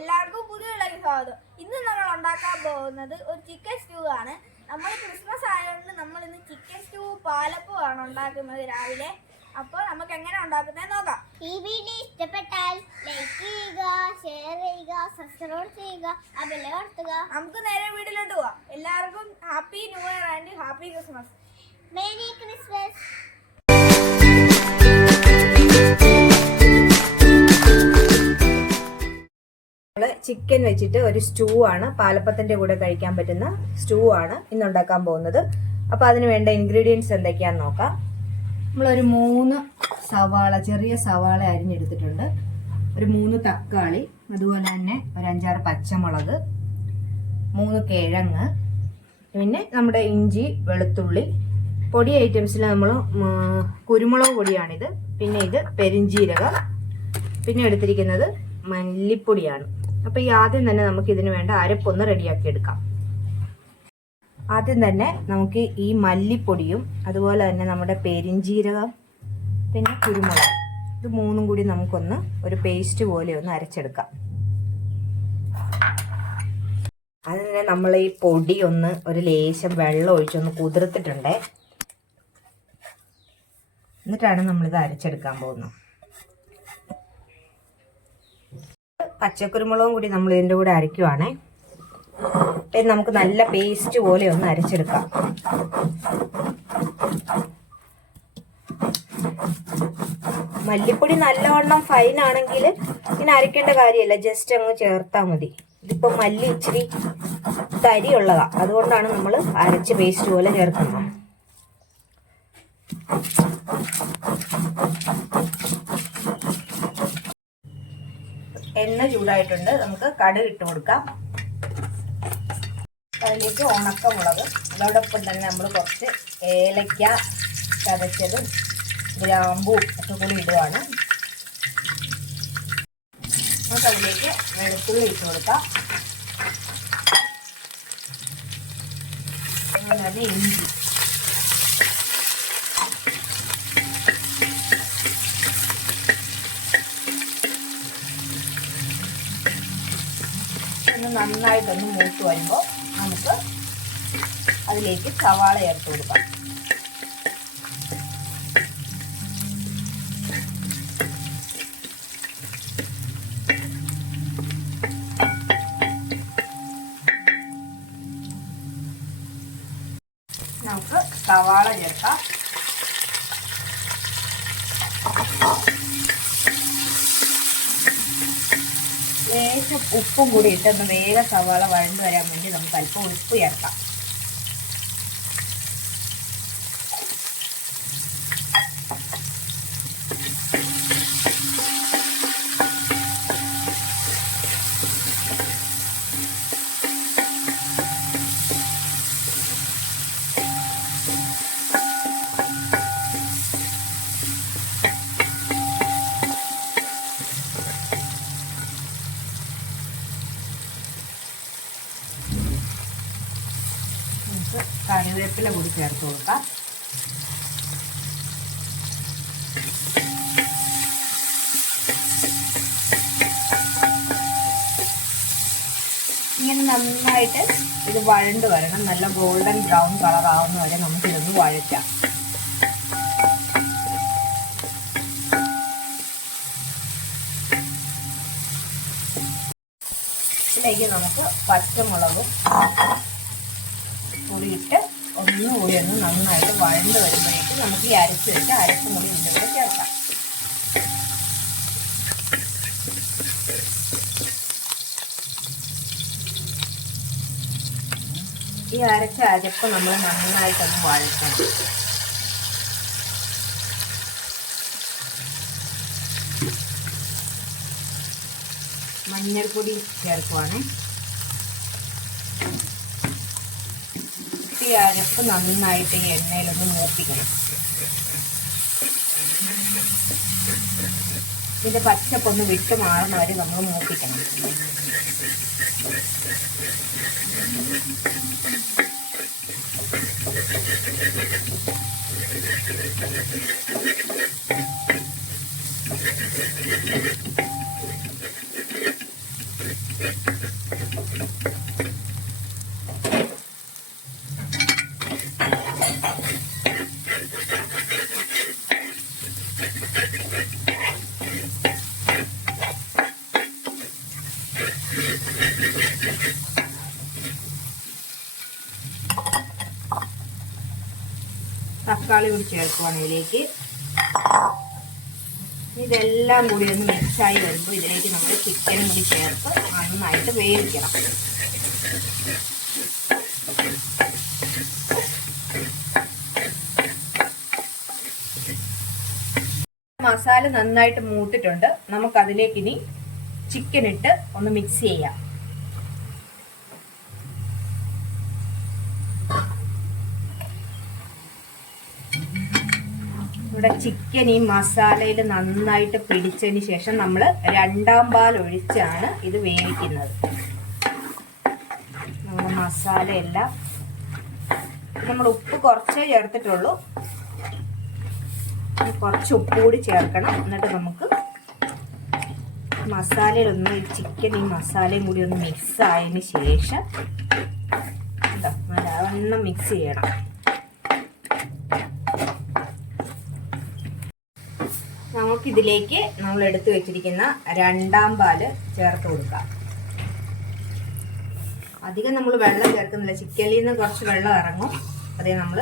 എല്ലാവർക്കും പുതിയ വിളക്ക് സ്വാഗതം ഇന്ന് നമ്മൾ ഉണ്ടാക്കാൻ പോകുന്നത് ഒരു ചിക്കൻ സ്റ്റൂ ആണ്. നമ്മൾ ക്രിസ്മസ് ആയതുകൊണ്ട് നമ്മൾ ഇന്ന് ചിക്കൻ സ്റ്റൂ പാലപ്പമാണ് ഉണ്ടാക്കുന്നത് രാവിലെ. അപ്പോൾ നമുക്ക് എങ്ങനെ ഉണ്ടാക്കുന്നത് നോക്കാം. ഈ വീഡിയോ ഇഷ്ടപ്പെട്ടാൽ ലൈക്ക് ചെയ്യുക ഷെയർ ചെയ്യുക സബ്സ്ക്രൈബ് ചെയ്യുക ആ നമുക്ക് നേരെ വീട്ടിലോട്ട് പോവാം. എല്ലാവർക്കും happy new year and happy Christmas merry Christmas chicken വെച്ചിട്ട് ഒരു സ്റ്റൂ ആണ്. പാലപ്പത്തിന്റെ കൂടെ കഴിക്കാൻ പറ്റുന്ന സ്റ്റൂ ആണ് ഇന്ന് ഉണ്ടാക്കാൻ പോകുന്നത്. അപ്പൊ അതിന് വേണ്ട ഇൻഗ്രീഡിയൻസ് എന്തൊക്കെയാന്ന് നോക്കാം. നമ്മളൊരു മൂന്ന് സവാള ചെറിയ സവാള അരിഞ്ഞെടുത്തിട്ടുണ്ട്. ഒരു മൂന്ന് തക്കാളി അതുപോലെ തന്നെ ഒരു അഞ്ചാറ് പച്ചമുളക് മൂന്ന് കിഴങ്ങ് പിന്നെ നമ്മുടെ ഇഞ്ചി വെളുത്തുള്ളി. പൊടി ഐറ്റംസിൽ നമ്മൾ കുരുമുളക് പൊടിയാണിത്. പിന്നെ ഇത് പെരിഞ്ജീരകം പിന്നെ എടുത്തിരിക്കുന്നത് മല്ലിപ്പൊടിയാണ്. അപ്പൊ ഈ ആദ്യം തന്നെ നമുക്ക് ഇതിന് വേണ്ട അരപ്പൊന്ന് റെഡിയാക്കി എടുക്കാം. ആദ്യം തന്നെ നമുക്ക് ഈ മല്ലിപ്പൊടിയും അതുപോലെ തന്നെ നമ്മുടെ പെരിഞ്ജീരകം പിന്നെ കുരുമുളക് ഇത് മൂന്നും കൂടി നമുക്കൊന്ന് ഒരു പേസ്റ്റ് പോലെ ഒന്ന് അരച്ചെടുക്കാം. അതിന് നമ്മൾ ഈ പൊടി ഒന്ന് ഒരു ലേശം വെള്ളം ഒഴിച്ചൊന്ന് കുതിർത്തിട്ടുണ്ടേ. എന്നിട്ടാണ് നമ്മളിത് അരച്ചെടുക്കാൻ പോകുന്നത്. പച്ചക്കുരുമുളകും കൂടി നമ്മൾ ഇതിന്റെ കൂടെ അരയ്ക്കുവാണേ ഇത് നമുക്ക് നല്ല പേസ്റ്റ് പോലെ ഒന്ന് അരച്ചെടുക്കാം. മല്ലിപ്പൊടി നല്ലവണ്ണം ഫൈൻ ആണെങ്കിൽ ഇങ്ങനെ അരയ്ക്കേണ്ട കാര്യമല്ല. ജസ്റ്റ് അങ്ങ് ചേർത്താൽ മതി. ഇതിപ്പോൾ മല്ലി ഇച്ചിരി തരിയുള്ളതാ. അതുകൊണ്ടാണ് നമ്മൾ അരച്ച് പേസ്റ്റ് പോലെ ചേർക്കുന്നത്. എണ്ണ ചൂടായിട്ടുണ്ട്. നമുക്ക് കടുക് ഇട്ട് കൊടുക്കാം. അതിലേക്ക് ഉണക്കമുളക്. അതോടൊപ്പം തന്നെ നമ്മൾ കുറച്ച് ഏലക്ക ചതച്ചതും ഗ്രാമ്പും ഒക്കെ കൂടി ഇടുകയാണ് നമുക്ക് അതിലേക്ക് വെളുത്തുള്ളി ഇട്ട് കൊടുക്കാം. അതുപോലെ ഇഞ്ചി. ഒന്ന് നന്നായിട്ടൊന്ന് മൂത്ത് വരുമ്പോൾ നമുക്ക് അതിലേക്ക് സവാള ചേർത്ത് കൊടുക്കാം. ലേശം ഉപ്പും കൂടി ഇട്ടൊന്ന് വേഗം സവാള വഴണ്ടു വരാൻ വേണ്ടി നമുക്ക് അല്പം ഉപ്പ് ചേർക്കാം. കറിവേപ്പില കൂടി ചേർത്ത് കൊടുക്കാം. ഇങ്ങനെ നന്നായിട്ട് ഇത് വഴണ്ട് വരണം. നല്ല ഗോൾഡൻ ബ്രൗൺ കളർ ആവുന്ന വരെ നമുക്കിതൊന്ന് വഴറ്റാം. ഇതിലേക്ക് നമുക്ക് പച്ചമുളകും കൂടിയിട്ട് ഒന്ന് നന്നായിട്ട് വഴണ്ട് വരുമ്പോഴേക്കും നമുക്ക് ഈ അരച്ച് വെച്ച് അരപ്പ് മുടി ഇതിന്റെ കൂടെ ചേർക്കാം. ഈ അരച്ച അരപ്പ് നമ്മൾ നന്നായിട്ടൊന്ന് വഴക്കണം മഞ്ഞൾപ്പൊടി ചേർക്കുവാണേ. ഈ അരപ്പ് നന്നായിട്ട് ഈ എണ്ണയിലൊന്ന് മൂപ്പിക്കണം. ഇതിന്റെ പച്ചപ്പൊന്ന് വിട്ട് മാറുന്ന വരെ നമ്മൾ മൂപ്പിക്കണം. തക്കാളി കൂടി ചേർക്കുവാണ് ഇതിലേക്ക് ഇതെല്ലാം കൂടി ഒന്ന് മിക്സായി വരുമ്പോൾ ഇതിലേക്ക് നമ്മൾ ചിക്കനും കൂടി ചേർത്ത് നന്നായിട്ട് വേവിക്കണം. മസാല നന്നായിട്ട് മൂട്ടിട്ടുണ്ട് നമുക്കതിലേക്ക് ഇനി ചിക്കൻ ഇട്ട് ഒന്ന് മിക്സ് ചെയ്യാം. ഇവിടെ ചിക്കൻ ഈ മസാലയിൽ നന്നായിട്ട് പിടിച്ചതിന് ശേഷം നമ്മൾ രണ്ടാം പാൽ ഒഴിച്ചാണ് ഇത് വേവിക്കുന്നത്. നമ്മൾ മസാലയെല്ലാം നമ്മൾ ഉപ്പ് കുറച്ചേ ചേർത്തിട്ടുള്ളൂ. കുറച്ച് ഉപ്പ് കൂടി ചേർക്കണം. എന്നിട്ട് നമുക്ക് മസാലയിലൊന്ന് ചിക്കൻ ഈ മസാലയും കൂടി ഒന്ന് മിക്സ് ആയതിന് ശേഷം എന്താ നല്ലവണ്ണം മിക്സ് ചെയ്യണം. നമുക്കിതിലേക്ക് നമ്മൾ എടുത്തു വെച്ചിരിക്കുന്ന രണ്ടാം പാൽ ചേർത്ത് കൊടുക്കാം. അധികം നമ്മൾ വെള്ളം ചേർക്കുന്നില്ല. ചിക്കനിൽ നിന്ന് കുറച്ച് വെള്ളം ഇറങ്ങും. അതേ നമ്മൾ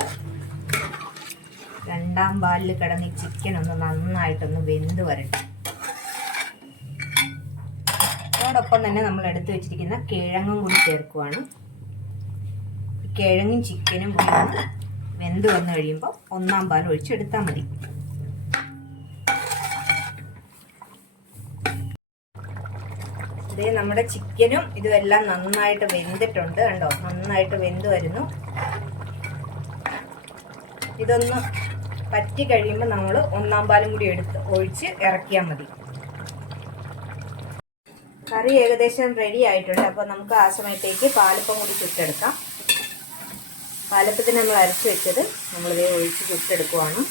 രണ്ടാം പാലിൽ കിടന്ന് ചിക്കൻ ഒന്ന് നന്നായിട്ടൊന്ന് വെന്ത് വരട്ടെ. അതോടൊപ്പം തന്നെ നമ്മൾ എടുത്തു വെച്ചിരിക്കുന്ന കിഴങ്ങും കൂടി ചേർക്കുവാണ്. കിഴങ്ങും ചിക്കനും കൂടി വെന്ത് വന്നു കഴിയുമ്പോൾ ഒന്നാം പാൽ ഒഴിച്ചെടുത്താൽ മതി. ഇതേ നമ്മുടെ ചിക്കനും ഇതുമെല്ലാം നന്നായിട്ട് വെന്തിട്ടുണ്ട് കണ്ടോ? നന്നായിട്ട് വെന്ത് വരുന്നു. ഇതൊന്ന് പറ്റി കഴിയുമ്പോൾ നമ്മൾ ഒന്നാം പാലും കൂടി എടുത്ത് ഒഴിച്ച് ഇറക്കിയാൽ മതി. കറി ഏകദേശം റെഡി ആയിട്ടുണ്ട്. അപ്പോൾ നമുക്ക് ആ സമയത്തേക്ക് പാലപ്പം കൂടി ചുട്ടെടുക്കാം. പാലപ്പത്തിന് നമ്മൾ അരച്ച് വെച്ചത് നമ്മളിതേ ഒഴിച്ച് ചുട്ടെടുക്കുവാണ്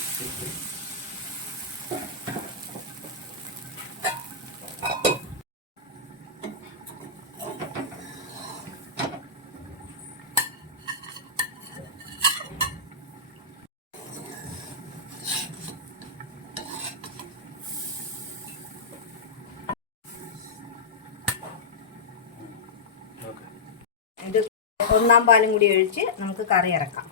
ഇത് ഒന്നാം പാലും കൂടി ഒഴിച്ച് നമുക്ക് കറി ഇറക്കാം.